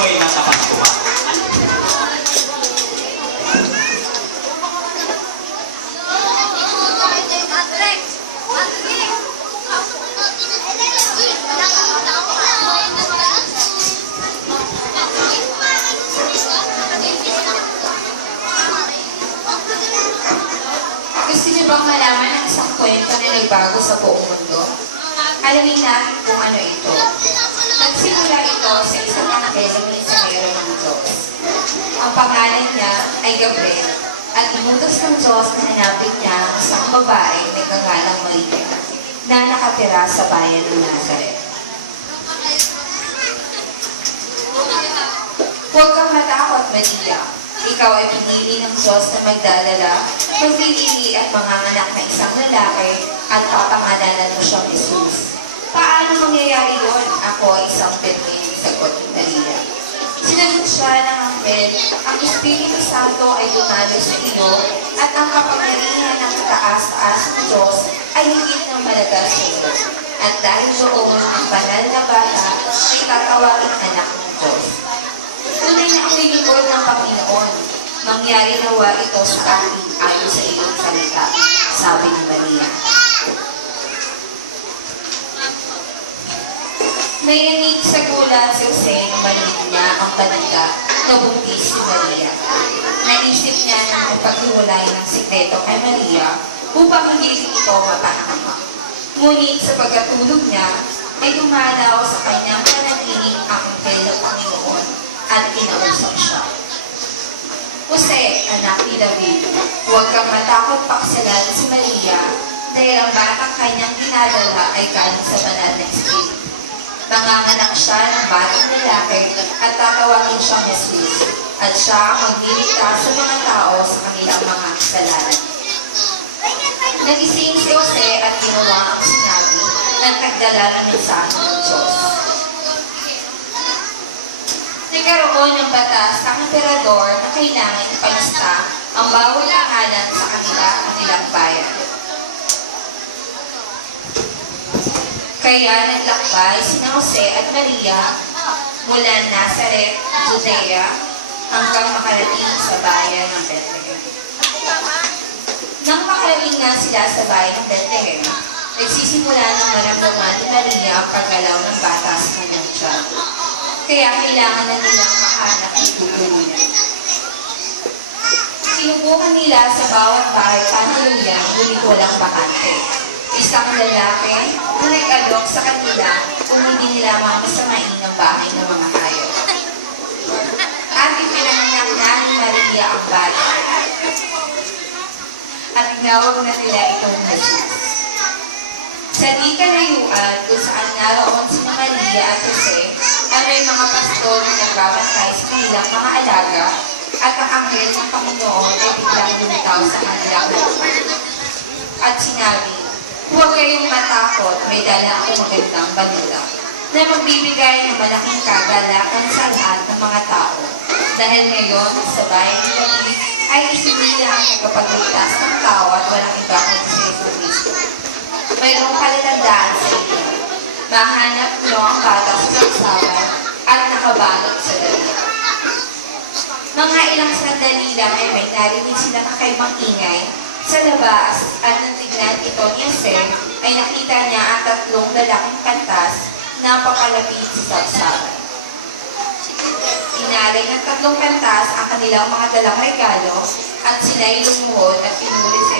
Presko'y nasa Paskuhan. Gusto niyo bang malaman ang isang kwento na nagbago sa buong mundo? Alamin natin kung ano ito. Nagsimula ito sa isang anghel na minisayero ng Diyos. Ang pangalan niya ay Gabriel, at inutos ng Diyos na hanapin niya ang isang babae na nagngangalang Maria na nakatira sa bayan ng Nazaret. Huwag kang matakot, Maria. Ikaw ay pinili ng Diyos na magdadala, magpipili at manganganak na isang lalaki at papangalanan mo siyang Jesus. Paano mangyayari yun? Ako ay isang virgin, sagot ni Maria. Sinagot siya ng anghel, ang Espiritu Santo ay dumalo sa iyo at ang kapangyarihan ng kataas-taas ng Diyos ay higit ng malagas sa iyo. At dahil doon ang banal na bata ay tatawagin anak ng Diyos. Tunay na ako'y lingkod ng Panginoon. Mangyari nawa ito sa akin ayon sa iyong salita, sabi ni Maria. Nayanig sa gulat si Jose nang marinig niya ang balita na buntis si Maria. Naisip niya na magpaghiwalay ng sikreto kay Maria upang hindi rin ito mapahama. Ngunit sa pagkatulog niya, ay dumalaw sa kanyang panaginip ang anghel ng Panginoon at kinausap siya. Jose, anak ni David, huwag kang matakot paksalan si Maria dahil ang batang kanyang dinadala ay galing sa banal na Espiritu. Manganganak siya ng batang lalaki at tatawagin siyang Jesus at siya ang magliligtas sa mga tao sa kanilang mga kasalanan. Nagising si Jose at ginawa ang sinabi ng nagdala ng mensahe ng Diyos. Nagkaroon ng batas ng emperador na kailangan ipalista ang bawat pangalan sa kanilang bayan. Kaya naglakbay sina Jose at Maria mula Nazaret, Judea, hanggang makarating sa bayan ng Bethlehem. Nang makarating nga sila sa bayan ng Bethlehem, nagsisimula ng maramdaman ni Maria ang paggalaw ng bata sa kanyang tiyan. Kaya kailangan na nilang mahanap ng tutuluyan. Sinubukan nila sa bawat bahay panuluyan, ngunit walang bakante. Isang lalaki na nag-alok sa kanila kung hindi nila mamasamain ang bahay ng mga hayop. At ipinanganak na ni Maria ang bata. At tinawag na nila itong Jesus. Sa di kalayuan kung saan naroon sina Maria at Jose, ay may mga pastor na nagbabantay sa kanilang mga alaga at ang anghel ng Panginoon ay biglang lumitaw sa kanilang harapan. At sinabi, huwag kayong matakot, may dala akong magandang balita na magbibigay ng malaking kagalakan sa lahat ng mga tao. Dahil ngayon, sa bayan ni David, ay isinila ang tagapagligtas ng tao at walang iba kundi si Jesucristo. Mayroong palatandaan sa inyo. Mahanap niyo ang bata sa saksapan at nakabalot sa dalit. Mga ilang sandali lang ay may narinig sila kakaibang ingay sa labas at nang tignan ito ni Jose ay nakita niya ang tatlong lalaking kantas na papalapit sa saksapan. Inaray ng tatlong kantas ang kanilang mga dalang regalo at sila'y lumuhod at pinuri sa